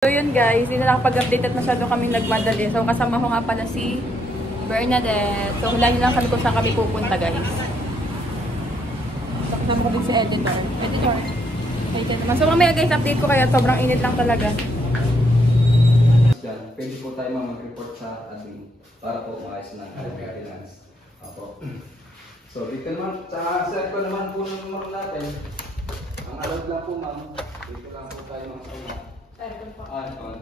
So yun guys, hindi na nakapag-update at masyado kaming nagmadali. So kasama ko nga pala si Bernadette. So hulaan nyo lang kami kung saan kami pupunta guys. So kasama ko din si Editor. So mamaya guys, update ko kaya sobrang init lang talaga. Pwede po tayo mag-report sa admin para po maayos ng finance. Apo. So dito naman, sa set ko naman po ng numero natin. Ang allowed lang po ma'am, dito lang po tayo mga sauna. Aircon po. Aircon.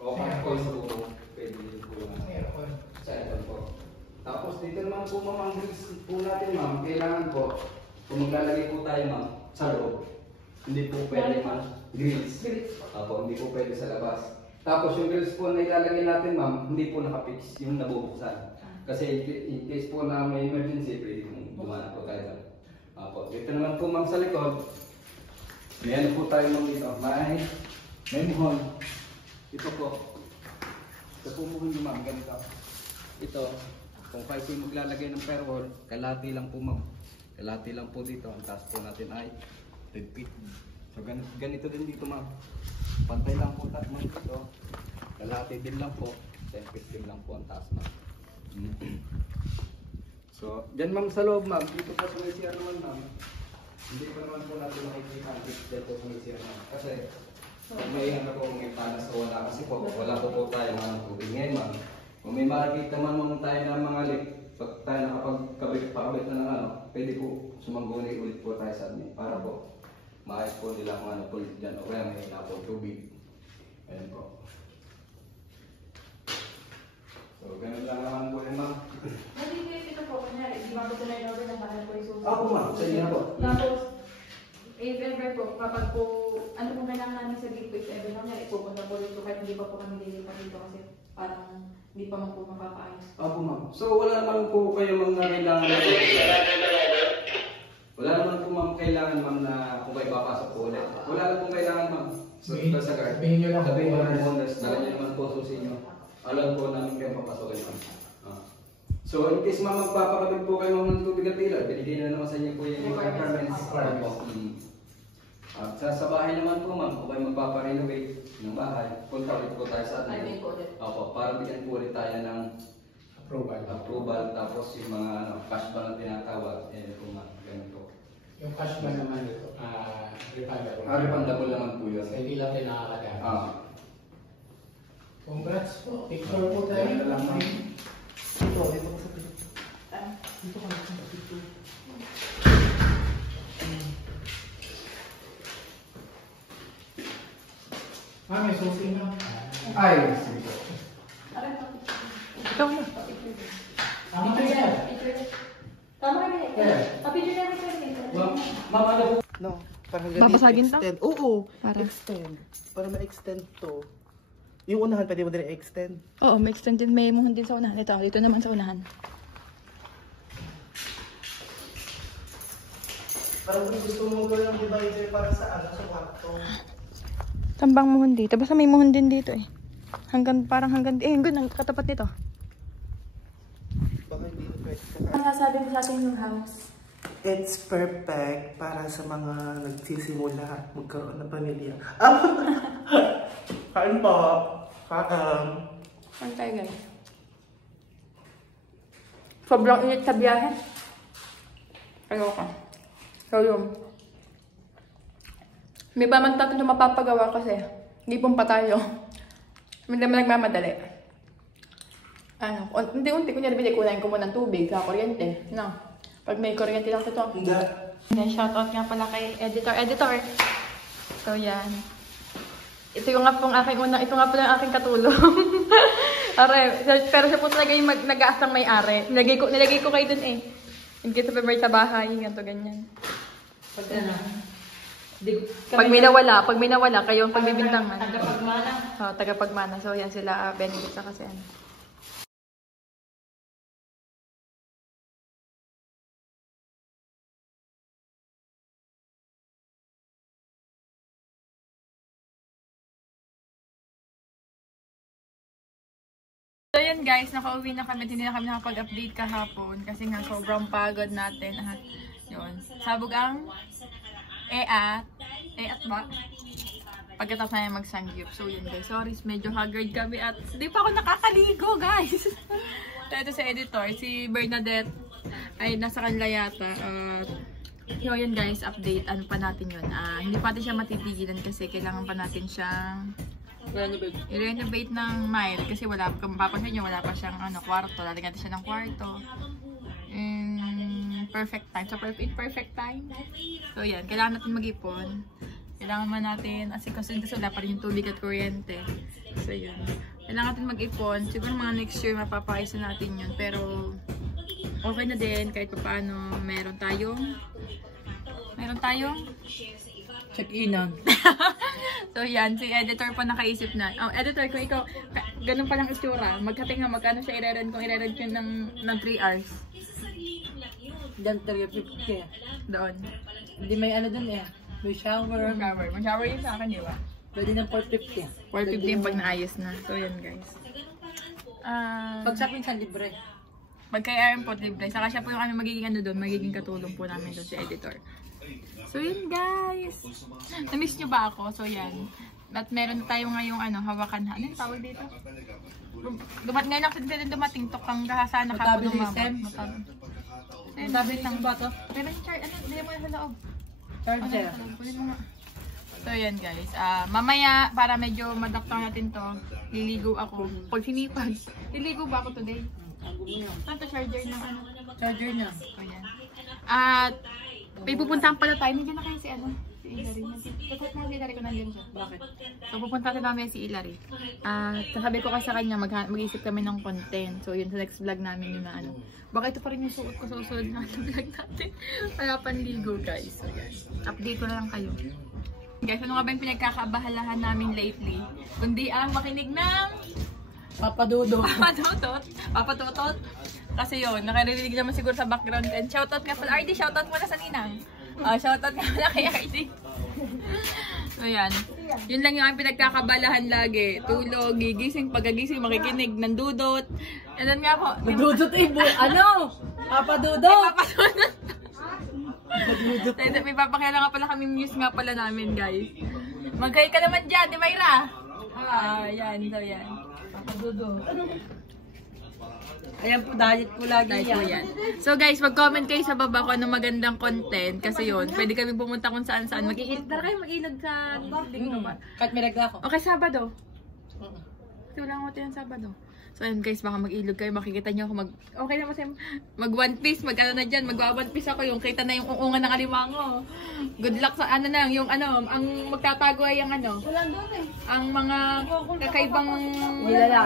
O aircon sa buko. Pwede dito po naman. Aircon. Sa aircon po. Tapos dito naman po ma'am, ang grills po natin ma'am, kailangan po, kung maglalagay po tayo ma'am, sa loob. Hindi po pwede ma'am, grills. Apo, hindi po pwede sa labas. Tapos yung grills po na ilalagay natin ma'am, hindi po nakapix yung nabubuksan. Kasi in case po na may emergency, pwede kong dumana po tayo. Apo, dito naman po ma'am sa likod. May ano po tayo ma'am dito. May muhon. Ito po. Ito po muhon yung ma'am, ganito. Ito, kung kayo po maglalagay ng firewall, kalati lang po ma'am. Kalati lang po dito. Ang taas po natin ay 10 feet. So ganito din dito ma'am. Pantay lang po ma'am dito. Kalati din lang po. 10 feet din lang po ang taas ma'am. So, dyan ma'am sa loob ma'am. Dito po sa may CR naman ma'am. Hindi pa naman po natin makikita ang dyan po sa may CR ma'am. Kasi may ano po, may panas o wala. Kasi po, wala po tayo mga tubig ngayon ma'am. Kung may makikita man tayo ng mga leak, pag tayo nakapagkabit na ng ano, pwede po sumangguni ulit po tayo sa admin. Para po, maayos po nila kung ano po dyan o kaya may na po tubig. Ayan po. So, ganun lang naman po yun ma'am. Ito po, kunyari, di ba po tuloy na ng kanan po yung susunod? Ako ma'am, sa inyo na po. Tapos, if ever po, kapag po, ano po kailangan namin sabihin po, if ever na kunyari, pupunta po dito kahit hindi pa po kami lilipat dito kasi parang hindi pa man po mapapaayos. Ako ma'am. So, wala naman po kayo mga kailangan wala naman po ma'am kailangan ma'am na kung kayo papasok po ulit. Wala lang po kailangan ma'am. So, sa guard. Sabihin nyo lang po. Sabihin nyo lang po, dala nyo naman po susi nyo. Alam po namin kayo papasokin ma'am. So, in case ma'am magpapakabit po kayo ng tubig at ilaw, binigay na naman sa inyo po yung requirements. Sa bahay naman po ma'am, kung kayo magpaparenovate ng bahay, punta ulit po tayo sa atin. Opo, para bigyan po ulit tayo ng approval. Tapos yung mga cash ba na tinatawag, po ma'am, ganun po. Yung cash ba naman ito, refundable? Refundable naman po yun. Hindi lang din nakakagamit. Congrats po. Picture po tayo. Dito ko sa picture. Dito ka sa picture. May susi na. Ay, sige po. Ikaw na. Tama ka yan. Tama ka yan. Kapidyo na rin sa'yo. Ma'am, ano po? No, parang ganito. Babasagin to? Extend. Oo, Para? extend. Para ma-extend to. Yung unahan, pwede mo din i-extend. Oo, may extend din. May muhon din sa unahan. Ito, dito naman sa unahan. Parang kung gusto mo gawin ng divider para sa ano, sa kwarto. Tambang muhon dito. Basta may muhon din dito eh. Parang hanggang, hanggang katapat nito. Baka hindi pwede ka. Ang sasabi mo sa atin yung house? It's perfect para sa mga nagsisimula magkaroon ng pamilya. Kain po. Saan tayo guys? Sobrang init sa biyahe. Ayoko. So yun. May ba man tayo mapapagawa kasi hindi pumpa tayo. Hindi naman nagmamadali. Unti-unti kunyari kunain ko muna ng tubig sa kuryente. No? Pag may kuryente lang ito. Hindi. Shoutout nga pala kay Editor. So yan. Ito nga pala yung aking katulong. Pero siya po talaga yung nag-aasang may-ari. Nilagay ko kayo dun eh. In case of emergency sa bahay, ganito, ganyan. Pag may nawala, kayo ang pagbibintangan. Tagapagmana. Tagapagmana. So yan sila, Benedict sa kasi ano. So yan guys, nakauwi na kami. Hindi na kami nakapag-update kahapon kasi nga sobrang pagod natin. Yun. Sabog ang EAT ba? pagkatapos na magsangyup. So yun guys, sorry, medyo haggard kami at hindi pa ako nakakaligo guys. Ito si editor, si Bernadette ay nasa kanila yata. So yun guys, update, ano pa natin yun. Hindi pa natin siya matipigilan kasi kailangan pa natin siyang i-renovate ng mild kasi wala, kung mapapansin nyo, wala pa siyang kwarto. Lalagyan natin siya ng kwarto. Perfect time. So, in perfect time. So, yan. Kailangan natin mag-ipon. Kailangan man natin, kasi wala pa rin yung tubig at kuryente. So, yun. Kailangan natin mag-ipon. Siguro mga next year, mapapayos na natin yun. Pero, okay na din. Kahit pa paano, meron tayong Check-inan. So, yan. Si editor pa nakaisip na. Oh, editor, kung ikaw, ganun palang itsura. Magkating nga, magkano siya i-rent kung i-rent yun ng 3 hours? Diyan 350. Doon. Hindi may ano dun eh. May shower. Mag-shower yun sa akin, di ba? Pwede ng 450. 450 yung pag naayos na. So, yan guys. Pag sa pinsan, libre. Pag kay Aaron po, libre. Saka siya po yung magiging doon, magiging katulong po namin doon si editor. So, yun guys. Na-miss nyo ba ako? So, yan. At meron tayo ngayong hawakan. Ano yung tawag dito? Ngayon lang sa dumating. Tokang gahasa na kapo ng mama. Sabi ng bato. Pero yung charge, hindi mo na sa loob. Charger. So, yan guys. Mamaya, para medyo madaktaw natin to, liligo ako. Pag sinipag, liligo ba ako today? Saan to charger ng Charger niya. So, yan. At, may pupuntahan pala tayo. Nandiyan na kayo si Hilary. Tapos mga si Hilary ko nandiyan siya. Bakit? So, pupunta rin namin si Hilary. Sasabi ko kasi sa kanya, mag-iisip kami ng content. So, yun sa next vlog namin yung baka ito pa rin yung suot ko sa usunod na vlog natin. Kaya panligo guys. So, yan. Update ko na lang kayo. Guys, ano nga ba yung pinagkakabahalahan namin lately? Kundi ang makinig ng Papadudo. Papatutot. Kasi yun, nakarinig naman siguro sa background. And shoutout nga pala. RD, shoutout mo na sa ninang. Shoutout nga pala kay RD. So yan. Yun lang yung aming pinagkakabalahan lagi. Tulog, gigising, pagkagising, makikinig, nandudot. And then nga po. Madudot Papadudot. May papakailan nga pala kami news nga pala namin guys. Magkaya ka naman dyan, di Mayra? Yan. So yan. Papadudot. Ayan po, diet po lagi yan. So guys, mag-comment kayo sa baba kung anong magandang content. Kasi yun, pwede kami pumunta kung saan-saan. Tara kayo mag-ilog sa dingding ba? Kahit may regla ako. Okay, Sabado. Kasi wala akong yan Sabado. So ayun guys, baka mag-ilog kayo, makikita nyo ako okay naman sa'yo, mag-one piece, mag-ano na dyan, mag-one piece ako, yung kita na yung uungan ng alimango. Good luck sa yung ang magtatago ay ang ang mga kakaibang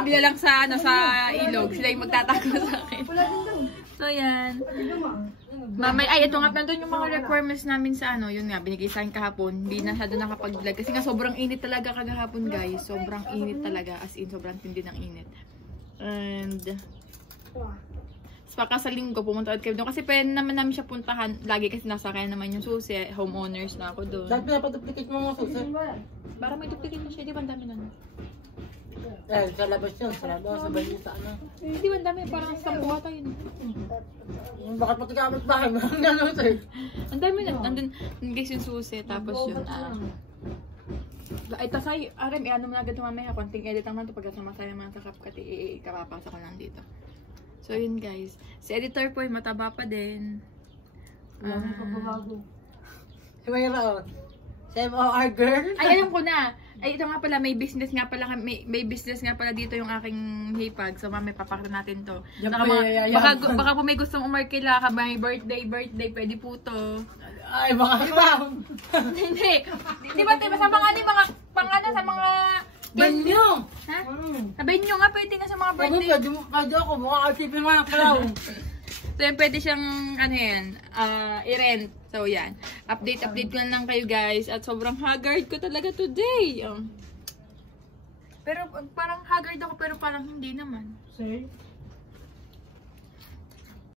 bilalang sa ilog, sila yung magtatago sa akin. So yan. Ito nga, nandun yung mga requirements namin sa yun nga, binigay sa akin kahapon, hindi na siya doon nakapag-vlog, kasi nga sobrang init talaga kagahapon guys, sobrang init talaga, as in sobrang tindi ng init. And sa linggo pumunta ulit kayo doon kasi pwede naman namin siya puntahan lagi kasi nasa kaya naman yung susi, homeowners na ako doon. Dahil pinapaduplicate mo mga susi? Para may duplicate na siya, di ba ang dami nun? Sa labas yun, sa labas, sa bayo sa Di ba ang dami, parang sa buwata yun. Bakit pati kamit bahay mo? Ang dami na, nandun guys yung susi, tapos yun ito sa'yo, RM, ano mo na agad mamaya, konting edit lang natin pagka sumasaya mga sa CapCut, ikapapasa ko lang dito. So yun guys, si editor po ay mataba pa din. Si Mayra, si MOR girl. Ay, alam ko na. Ay, ito nga pala, may business nga pala dito yung aking hipag. So, mamaya papakita natin to. Baka po may gustong umarkila ka, may birthday, pwede po to. Ay, baka iba. Hindi. Di ba, sa mga, sa mga Banyo! Ha? Sabihin nyo nga, pwede nga sa mga birthday. Pwede ako, baka asipin mga clown. So, yan, pwede siyang, i-rent. So, yan. Update ko lang kayo, guys. At sobrang haggard ko talaga today. Pero, parang haggard ako, pero parang hindi naman. Sir?